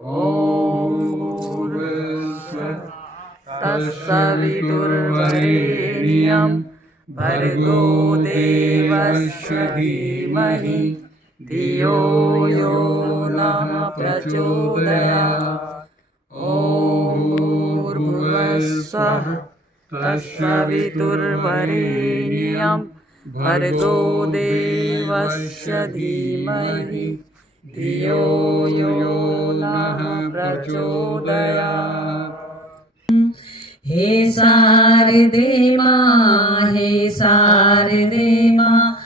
ॐ भूर्भुवस्सुवः तत्सवितुर्वरेण्यं भर्गो देवस्य धीमहि धियो यो नः प्रचोदयात्। ॐ भूर्भुवस्सुवः तत्सवितुर्वरेण्यं भर्गो देवस्य धीमहि धियो यो नः प्रचोदयात्। हे शारदे माँ, हे शारदे माँ,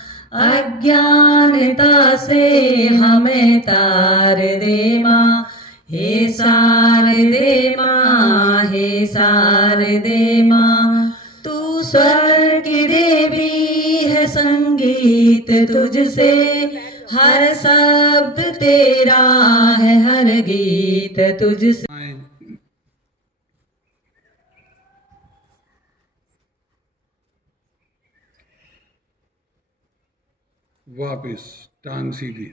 अज्ञानता से हमें तार दे माँ। हे शारदे माँ, हे शारदे माँ, तू स्वर्ग की देवी है, संगीत तुझसे हर शब्द तेरा है, हर गीत तुझसे। वापिस टांग सीधी।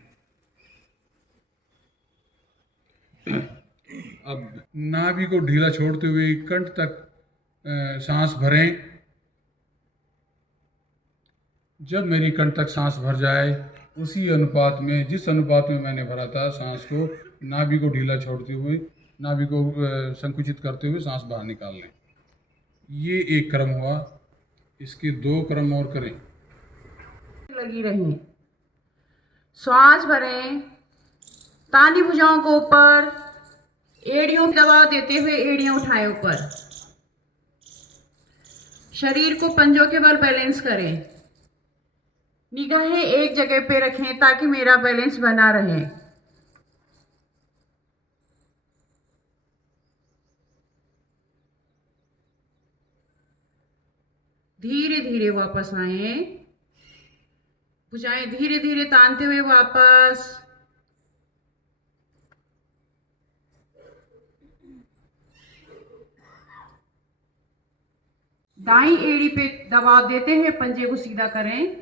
अब नाभि को ढीला छोड़ते हुए कंठ तक सांस भरें। जब मेरी कंठ तक सांस भर जाए, उसी अनुपात में, जिस अनुपात में मैंने भरा था सांस को, नाभि को ढीला छोड़ते हुए, नाभि को संकुचित करते हुए सांस बाहर निकाल लें। ये एक क्रम हुआ। इसके 2 क्रम और करें। लगी रही। श्वास भरें, ताली भुजाओं को ऊपर, एड़ियों में दबाव देते हुए एड़ियां उठाएं ऊपर। शरीर को पंजों के बल बैलेंस करें। निगाहें एक जगह पे रखें ताकि मेरा बैलेंस बना रहे। धीरे धीरे वापस आए। भुजाएं धीरे धीरे तानते हुए वापस। दाईं एड़ी पे दबाव देते हुए पंजे को सीधा करें।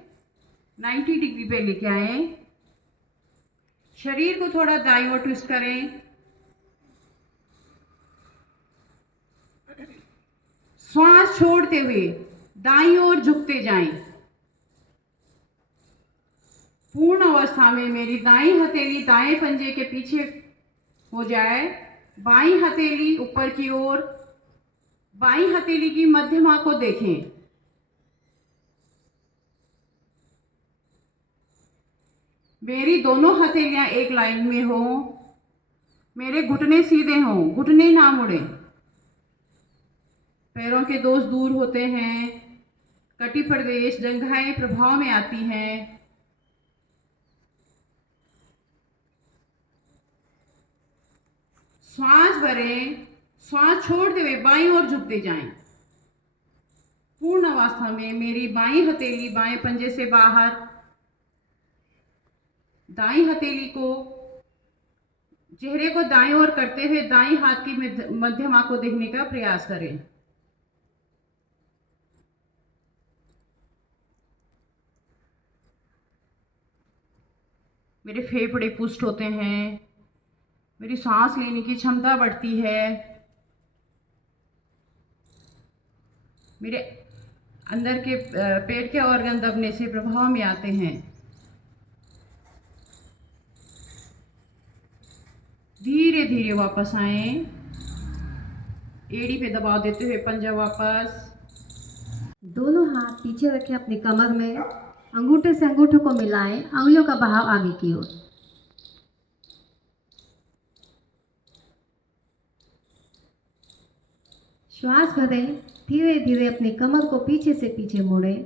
90 डिग्री पे लेके आए। शरीर को थोड़ा दाईं ओर ट्विस्ट करें। श्वास छोड़ते हुए दाईं ओर झुकते जाएं। पूर्ण अवस्था में मेरी दाईं हथेली दाएं पंजे के पीछे हो जाए। बाईं हथेली ऊपर की ओर, बाईं हथेली की मध्यमा को देखें। मेरी दोनों हथेलियां एक लाइन में हो। मेरे घुटने सीधे हों, घुटने ना मुड़े। पैरों के दोष दूर होते हैं। कटी प्रदेश जंघाएं प्रभाव में आती हैं। श्वास भरें, श्वास छोड़ते हुए बाईं ओर झुकते जाएं। पूर्ण अवस्था में मेरी बाईं हथेली बाएं पंजे से बाहर, दाईं हथेली को, चेहरे को दाईं ओर करते हुए दाईं हाथ की मध्यमा को देखने का प्रयास करें। मेरे फेफड़े पुष्ट होते हैं। मेरी सांस लेने की क्षमता बढ़ती है। मेरे अंदर के पेट के ऑर्गन दबने से प्रभाव में आते हैं। धीरे धीरे वापस आए। एड़ी पे दबाव देते हुए पंजा वापस। दोनों हाथ पीछे रखें अपनी कमर में। अंगूठे से अंगूठे को मिलाएं, अंगुलियों का बहाव आगे की ओर। श्वास भरें, धीरे धीरे अपनी कमर को पीछे से पीछे मोड़ें।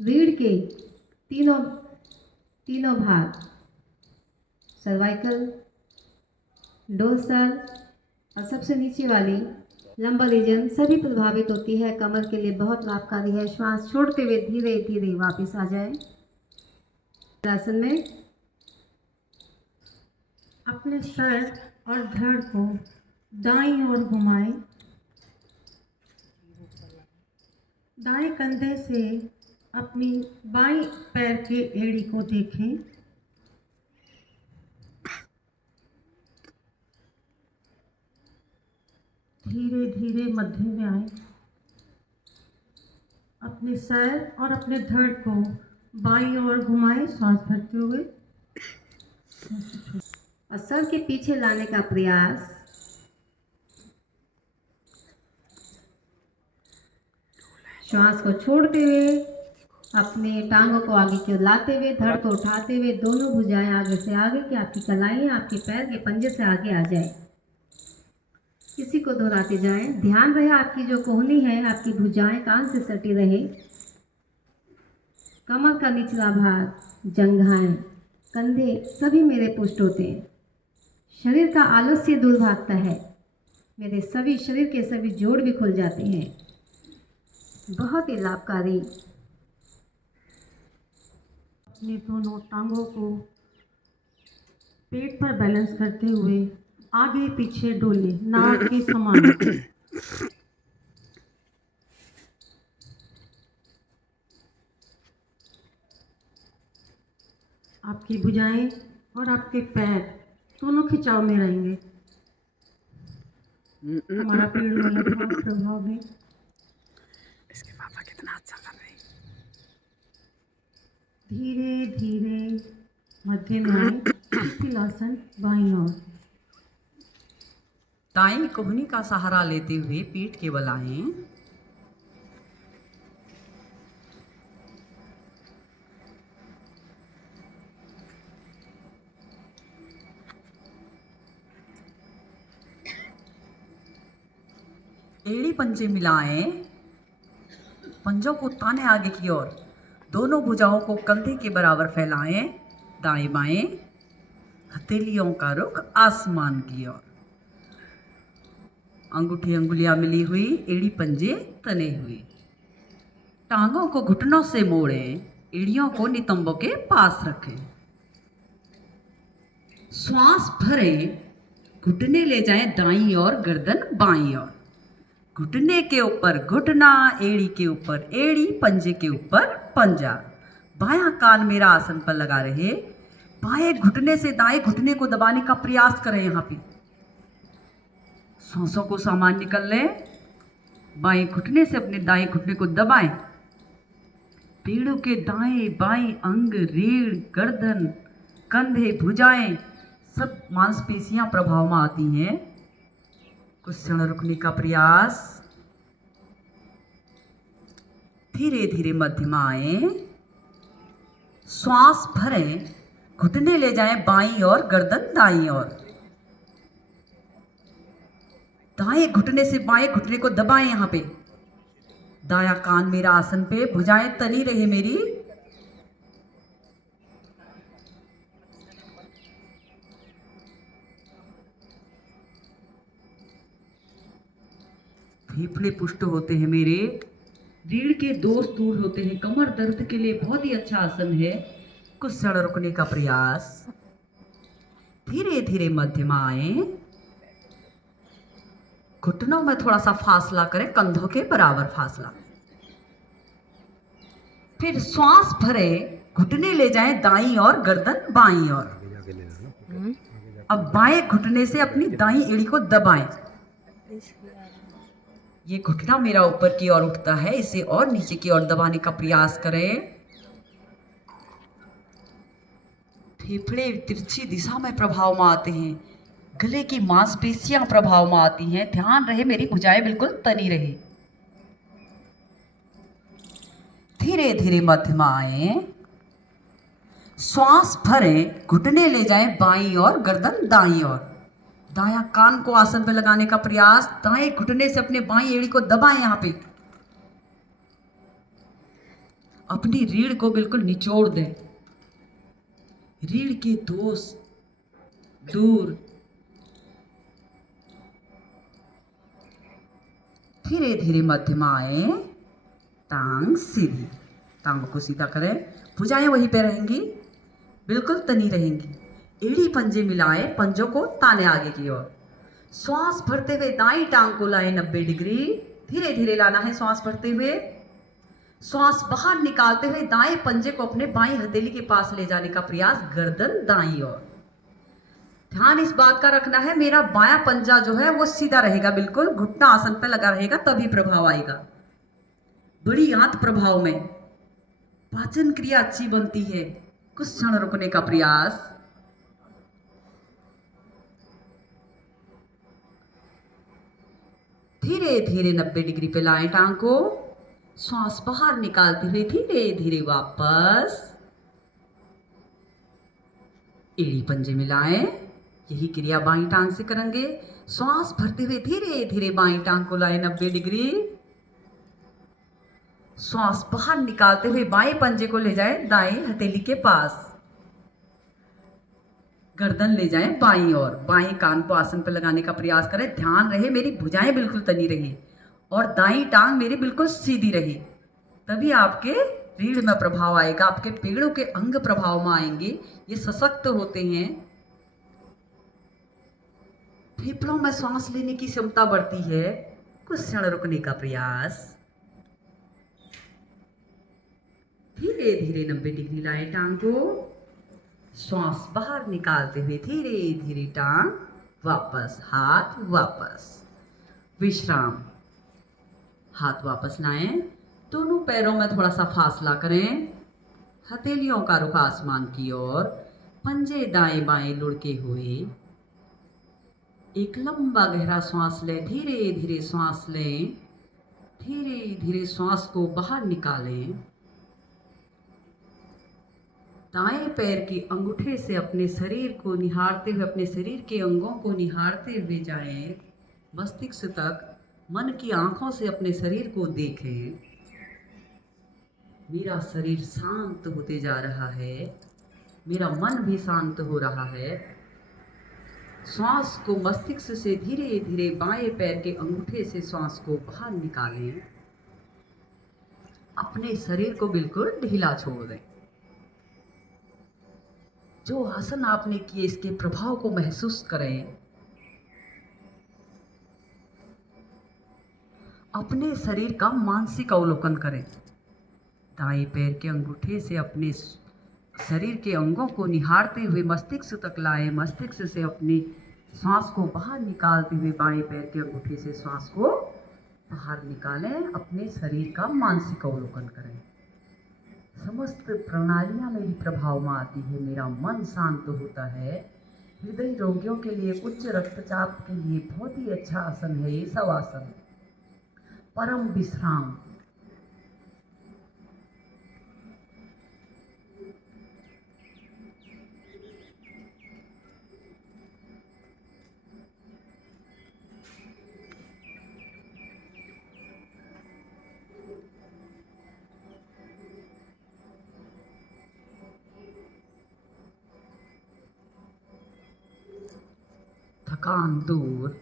रीढ़ के तीनों भाग, सर्वाइकल, डोर्सल और सबसे नीचे वाली लंबर रीजन सभी प्रभावित होती है। कमर के लिए बहुत लाभकारी है। श्वास छोड़ते हुए धीरे धीरे वापस आ जाए। आसन में अपने सर और धड़ को दाईं ओर घुमाएं। दाएं कंधे से अपनी बाईं पैर के एड़ी को देखें। धीरे धीरे मध्य में आए। अपने सर और अपने धड़ को बाईं ओर घुमाएं, श्वास भरते हुए। और सर के पीछे लाने का प्रयास। श्वास को छोड़ते हुए अपने टांगों को आगे की ओर लाते हुए, धड़ को उठाते हुए, दोनों भुजाएं आगे से आगे कि आपकी कलाइयाँ आपके पैर के पंजे से आगे आ जाए। इसी को दोहराते जाएं। ध्यान रहे आपकी जो कोहनी है, आपकी भुजाएं कान से सटी रहे। कमर का निचला भाग, जंघाएं, कंधे सभी मेरे पुष्ट होते हैं। शरीर का आलस्य दूर भागता है। मेरे सभी शरीर के सभी जोड़ भी खुल जाते हैं। बहुत ही लाभकारी। अपनी दोनों टांगों को पेट पर बैलेंस करते हुए आगे पीछे डोले, नाक के समान। आपकी भुजाएं और आपके पैर दोनों खिंचाव में रहेंगे। हमारा पेड़ वाला प्रभाव में इसके पापा कितना अच्छा कर रहे हैं। धीरे धीरे मध्य में आए। शिथिलासन बाईं ओर। दाएं कोहनी का सहारा लेते हुए पीठ के बल आए। एड़ी पंजे मिलाएं। पंजों को ताने आगे की ओर। दोनों भुजाओं को कंधे के बराबर फैलाएं। दाएं बाएं। हथेलियों का रुख आसमान की ओर। अंगूठी अंगुलियां मिली हुई, एड़ी पंजे तने हुए। टांगों को घुटनों से मोड़ें। एड़ियों को नितंबों के पास रखें। श्वास भरें। घुटने ले जाएं दाईं ओर, गर्दन बाईं ओर। घुटने के ऊपर घुटना, एड़ी के ऊपर एड़ी, पंजे के ऊपर पंजा। बायां कान मेरा आसन पर लगा रहे। बाएं घुटने से दाएं घुटने को दबाने का प्रयास करें। यहाँ पे सांसों को सामान्य कर लें। बाएं घुटने से अपने दाएं घुटने को दबाएं। पेड़ों के दाएं बाएं अंग, रीढ़, गर्दन, कंधे, भुजाएं सब मांसपेशियां प्रभाव में आती हैं। कुछ क्षण रुकने का प्रयास। धीरे धीरे मध्य में आए। श्वास भरें। घुटने ले जाएं बाईं ओर, गर्दन दाईं ओर। दाएं घुटने से बाएं घुटने को दबाएं। यहाँ पे दायां कान मेरा आसन पे, भुजाएं तनी रहे मेरी। फेफड़े पुष्ट होते हैं मेरे। रीढ़ के दोष दूर होते हैं। कमर दर्द के लिए बहुत ही अच्छा आसन है। कुछ क्षण रुकने का प्रयास। धीरे धीरे मध्य में आए। घुटनों में थोड़ा सा फासला करें, कंधों के बराबर फासला। फिर श्वास भरे। घुटने ले जाएं दाईं ओर, गर्दन बाईं ओर। अब बाएं घुटने से अपनी दाईं एड़ी को दबाएं। ये घुटना मेरा ऊपर की ओर उठता है, इसे और नीचे की ओर दबाने का प्रयास करें। फेफड़े तिरछी दिशा में प्रभाव में आते हैं। गले की मांसपेशियां प्रभाव में आती हैं। ध्यान रहे मेरी भुजाएं बिल्कुल तनी रहे। धीरे धीरे मध्य में आए। श्वास भरें। घुटने ले जाएं बाईं ओर, गर्दन दाईं ओर। दायां कान को आसन पे लगाने का प्रयास। दाएं घुटने से अपने बाईं एड़ी को दबाएं। यहाँ पे अपनी रीढ़ को बिल्कुल निचोड़ दें। रीढ़ के दोष दूर। धीरे धीरे मध्य में आए। टांग सीधी। टांगों को सीधा करें। भुजाएं वहीं पे रहेंगी, बिल्कुल तनी रहेंगी। एड़ी पंजे मिलाए। पंजों को ताने आगे की ओर। श्वास भरते हुए दाईं टांग को लाए 90 डिग्री। धीरे धीरे लाना है श्वास भरते हुए। श्वास बाहर निकालते हुए दाएं पंजे को अपने बाईं हथेली के पास ले जाने का प्रयास, गर्दन दाईं ओर। ध्यान इस बात का रखना है, मेरा बायां पंजा जो है वो सीधा रहेगा, बिल्कुल घुटना आसन पे लगा रहेगा, तभी प्रभाव आएगा। बड़ी आंत प्रभाव में पाचन क्रिया अच्छी बनती है। कुछ क्षण रुकने का प्रयास। धीरे धीरे 90 डिग्री पे लाएं टांग को। श्वास बाहर निकालते हुए धीरे धीरे वापस एड़ी पंजे मिलाएं। यही क्रिया बाईं टांग से करेंगे। श्वास भरते हुए धीरे धीरे बाईं टांग को लाएं 90 डिग्री। श्वास बाहर निकालते हुए बाएं पंजे को ले जाएं दाएं हथेली के पास। गर्दन ले जाएं बाईं ओर। बाएं कान को आसन पर लगाने का प्रयास करें। ध्यान रहे मेरी भुजाएं बिल्कुल तनी रही और दाईं टांग मेरी बिल्कुल सीधी रही, तभी आपके रीढ़ में प्रभाव आएगा, आपके पेड़ों के अंग प्रभाव में आएंगे, ये सशक्त होते हैं। फेफड़ों में सांस लेने की क्षमता बढ़ती है। कुछ क्षण रुकने का प्रयास। धीरे धीरे 90 डिग्री लाएं टांग को। श्वास बाहर निकालते हुए धीरे धीरे टांग वापस, हाथ वापस, विश्राम। हाथ वापस लाएं। दोनों पैरों में थोड़ा सा फासला करें। हथेलियों का रुख आसमान की ओर। पंजे दाएं बाएं लुढ़के हुए। एक लंबा गहरा श्वास लें। धीरे धीरे श्वास लें। धीरे धीरे श्वास को बाहर निकालें। दाएं पैर के अंगूठे से अपने शरीर को निहारते हुए, अपने शरीर के अंगों को निहारते हुए जाएं मस्तिष्क तक। मन की आंखों से अपने शरीर को देखें। मेरा शरीर शांत होते जा रहा है, मेरा मन भी शांत हो रहा है। श्वास को मस्तिष्क से धीरे धीरे बाएं पैर के अंगूठे से श्वास को बाहर निकालें। अपने शरीर को बिल्कुल ढीला छोड़ दें। जो आसन आपने किए इसके प्रभाव को महसूस करें। अपने शरीर का मानसिक अवलोकन करें। दाएं पैर के अंगूठे से अपने शरीर के अंगों को निहारते हुए मस्तिष्क तक लाएं। मस्तिष्क से अपनी सांस को बाहर निकालते हुए बाएं पैर के अंगूठे से सांस को बाहर निकालें। अपने शरीर का मानसिक अवलोकन करें। समस्त प्रणालियां मेरी प्रभाव में आती है, मेरा मन शांत होता है। हृदय रोगियों के लिए, उच्च रक्तचाप के लिए बहुत ही अच्छा आसन है ये सब आसन। परम विश्राम। थकान दूर।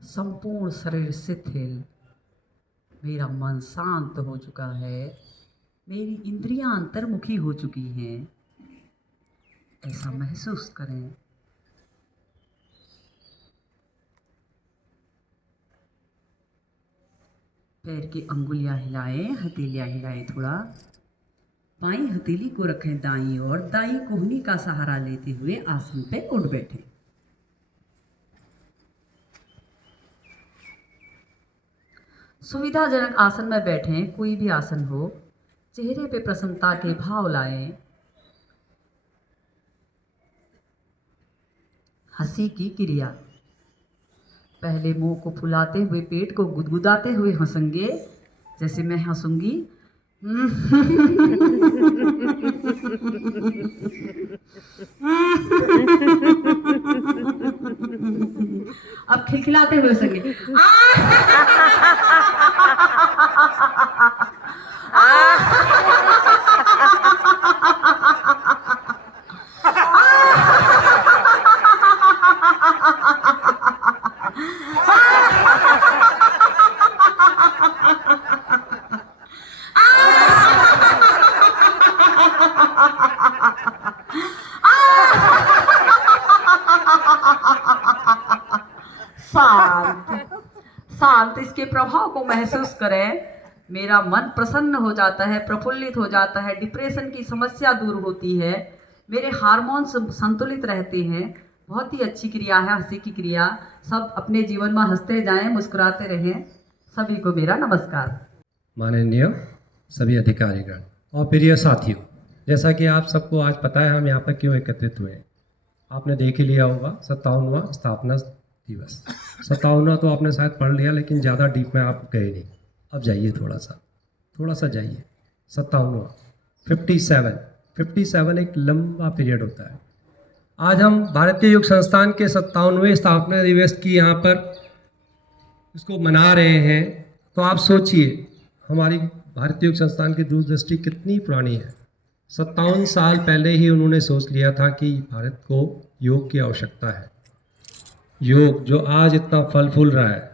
संपूर्ण शरीर शिथिल। मेरा मन शांत हो चुका है। मेरी इंद्रियां अंतर्मुखी हो चुकी हैं। ऐसा महसूस करें। पैर की अंगुलियां हिलाएं, हथेलियां हिलाएं थोड़ा। बाईं हथेली को रखें दाईं ओर। दाईं कोहनी का सहारा लेते हुए आसन पे उठ बैठें। सुविधाजनक आसन में बैठें, कोई भी आसन हो। चेहरे पे प्रसन्नता के भाव लाएं। हंसी की क्रिया। पहले मुंह को फुलाते हुए, पेट को गुदगुदाते हुए हंसेंगे, जैसे मैं हंसूंगी। अब खिलखिलाते हुए हंसेंगे। शांत इसके प्रभाव को महसूस करें, मेरा मन प्रसन्न हो जाता है, प्रफुल्लित हो जाता है, डिप्रेशन की समस्या दूर होती है, मेरे हार्मोन संतुलित रहते हैं। बहुत ही अच्छी क्रिया है हंसी की क्रिया। सब अपने जीवन में हंसते जाएं, मुस्कुराते रहें। सभी को मेरा नमस्कार। माननीय सभी अधिकारीगण और प्रिय साथियों, जैसा कि आप सबको आज पता है हम यहाँ पर क्यों एकत्रित हुए हैं। आपने देख ही लिया होगा 57वां स्थापना दिवस। 57वां तो आपने शायद पढ़ लिया, लेकिन ज़्यादा डीप में आप गए नहीं। अब जाइए थोड़ा सा जाइए। 57वां 57 एक लंबा पीरियड होता है। आज हम भारतीय योग संस्थान के 57वें स्थापना दिवस की यहाँ पर इसको मना रहे हैं। तो आप सोचिए हमारी भारतीय योग संस्थान की दूरदृष्टि कितनी पुरानी है। 57 साल पहले ही उन्होंने सोच लिया था कि भारत को योग की आवश्यकता है। योग जो आज इतना फल फूल रहा है,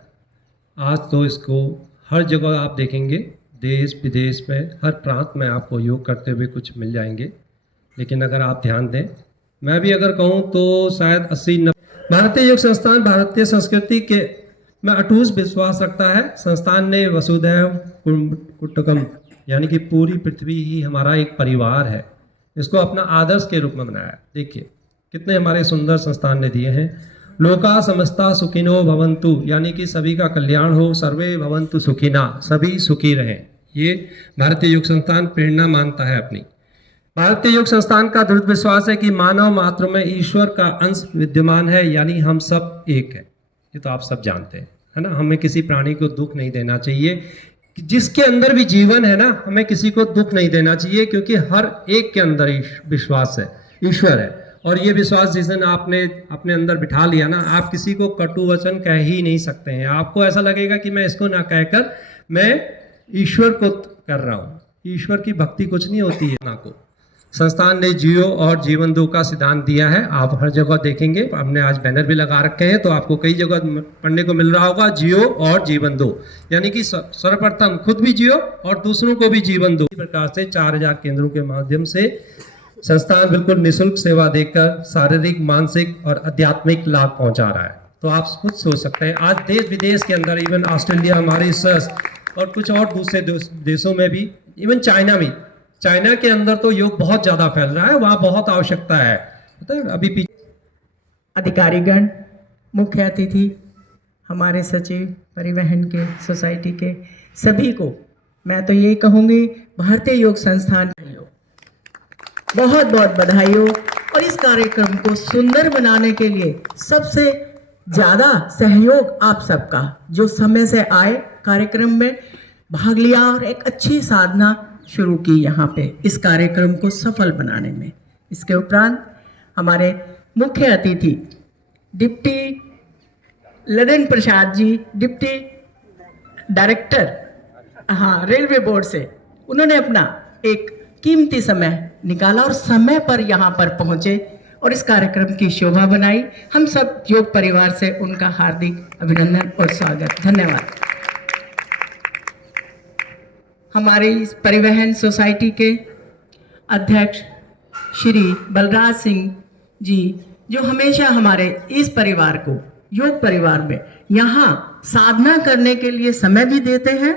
आज तो इसको हर जगह आप देखेंगे, देश विदेश में हर प्रांत में आपको योग करते हुए कुछ मिल जाएंगे। लेकिन अगर आप ध्यान दें, मैं भी अगर कहूँ तो शायद 80-90 भारतीय योग संस्थान भारतीय संस्कृति के में अटूट विश्वास रखता है। संस्थान ने वसुधैव कुटुंबकम यानी कि पूरी पृथ्वी ही हमारा एक परिवार है, इसको अपना आदर्श के रूप में बनाया। देखिए कितने हमारे सुंदर संस्थान ने दिए हैं। लोका समस्ता सुखिनो भवन्तु यानी कि सभी का कल्याण हो, सर्वे भवन्तु सुखिना, सभी सुखी रहें। ये भारतीय योग संस्थान प्रेरणा मानता है अपनी। भारतीय योग संस्थान का दृढ़ विश्वास है कि मानव मात्र में ईश्वर का अंश विद्यमान है, यानी हम सब एक है। ये तो आप सब जानते हैं, है ना। हमें किसी प्राणी को दुख नहीं देना चाहिए। जिसके अंदर भी जीवन है ना, हमें किसी को दुख नहीं देना चाहिए, क्योंकि हर एक के अंदर विश्वास है, ईश्वर है। और ये विश्वास जिस दिन आपने अपने अंदर बिठा लिया ना, आप किसी को कटु वचन कह ही नहीं सकते हैं। आपको ऐसा लगेगा कि मैं इसको ना कहकर मैं ईश्वर को कर रहा हूँ। ईश्वर की भक्ति कुछ नहीं होती है ना को। संस्थान ने जियो और जीवन दो का सिद्धांत दिया है। आप हर जगह देखेंगे, हमने आज बैनर भी लगा रखे हैं, तो आपको कई जगह पढ़ने को मिल रहा होगा जियो और जीवन दो, यानी कि सर्वप्रथम खुद भी जियो और दूसरों को भी जीवन दो। इस प्रकार से 4000 केंद्रों के माध्यम से संस्थान बिल्कुल निःशुल्क सेवा देकर शारीरिक, मानसिक और आध्यात्मिक लाभ पहुंचा रहा है। तो आप खुद सोच सकते हैं, आज देश विदेश के अंदर, इवन ऑस्ट्रेलिया, मॉरिशस और कुछ और दूसरे देशों में भी, इवन चाइना में, चाइना के अंदर तो योग बहुत ज़्यादा फैल रहा है, वहाँ बहुत आवश्यकता है। अभी अधिकारीगण, मुख्य अतिथि, हमारे सचिव, परिवहन के, सोसाइटी के सभी को मैं तो ये कहूँगी, भारतीय योग संस्थान बहुत बहुत बधाई हो। और इस कार्यक्रम को सुंदर बनाने के लिए सबसे ज़्यादा सहयोग आप सबका, जो समय से आए, कार्यक्रम में भाग लिया और एक अच्छी साधना शुरू की यहाँ पे इस कार्यक्रम को सफल बनाने में। इसके उपरांत हमारे मुख्य अतिथि deputy Lalan Prasad ji, deputy director railway board से, उन्होंने अपना एक कीमती समय निकाला और समय पर यहाँ पर पहुँचे और इस कार्यक्रम की शोभा बनाई। हम सब योग परिवार से उनका हार्दिक अभिनंदन और स्वागत, धन्यवाद। हमारे इस परिवहन सोसाइटी के अध्यक्ष श्री बलराज सिंह जी, जो हमेशा हमारे इस परिवार को, योग परिवार में यहाँ साधना करने के लिए समय भी देते हैं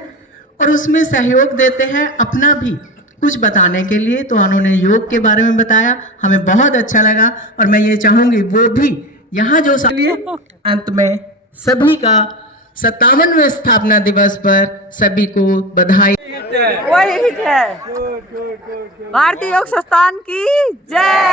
और उसमें सहयोग देते हैं अपना भी कुछ बताने के लिए। तो उन्होंने योग के बारे में बताया, हमें बहुत अच्छा लगा और मैं ये चाहूँगी वो भी यहाँ जो अंत में सभी का 57वें स्थापना दिवस पर सभी को बधाई। वही है। भारतीय योग संस्थान की जय।